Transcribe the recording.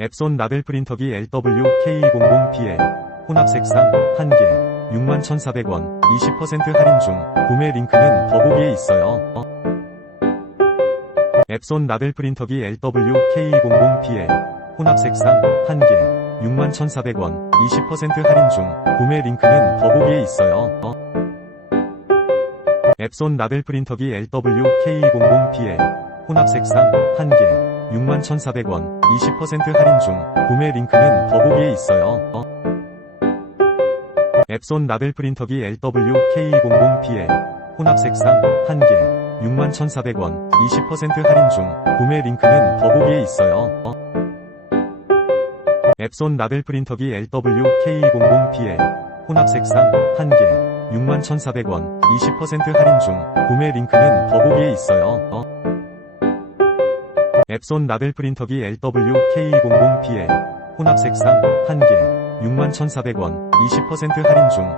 앱손 라벨 프린터기 LWK200BL 혼합 색상 1개 61,400원 20% 할인 중 구매 링크는 더보기에 있어요. 어. 앱손 라벨 프린터기 LWK200BL 혼합 색상 1개 61,400원 20% 할인 중 구매 링크는 더보기에 있어요. 어. 앱손 라벨 프린터기 LWK200BL 혼합 색상 1개 61,400원 20% 할인 중 구매 링크는 더보기에 있어요. 어. 앱손 라벨 프린터기 LWK200BL 혼합 색상 1개 61,400원 20% 할인 중 구매 링크는 더보기에 있어요. 어. 앱손 라벨 프린터기 LWK200BL 혼합 색상 1개 61,400원 20% 할인 중 구매 링크는 더보기에 있어요. 어. 앱손 라벨 프린터기 LWK200BL 혼합 색상 1개 61,400원 20% 할인 중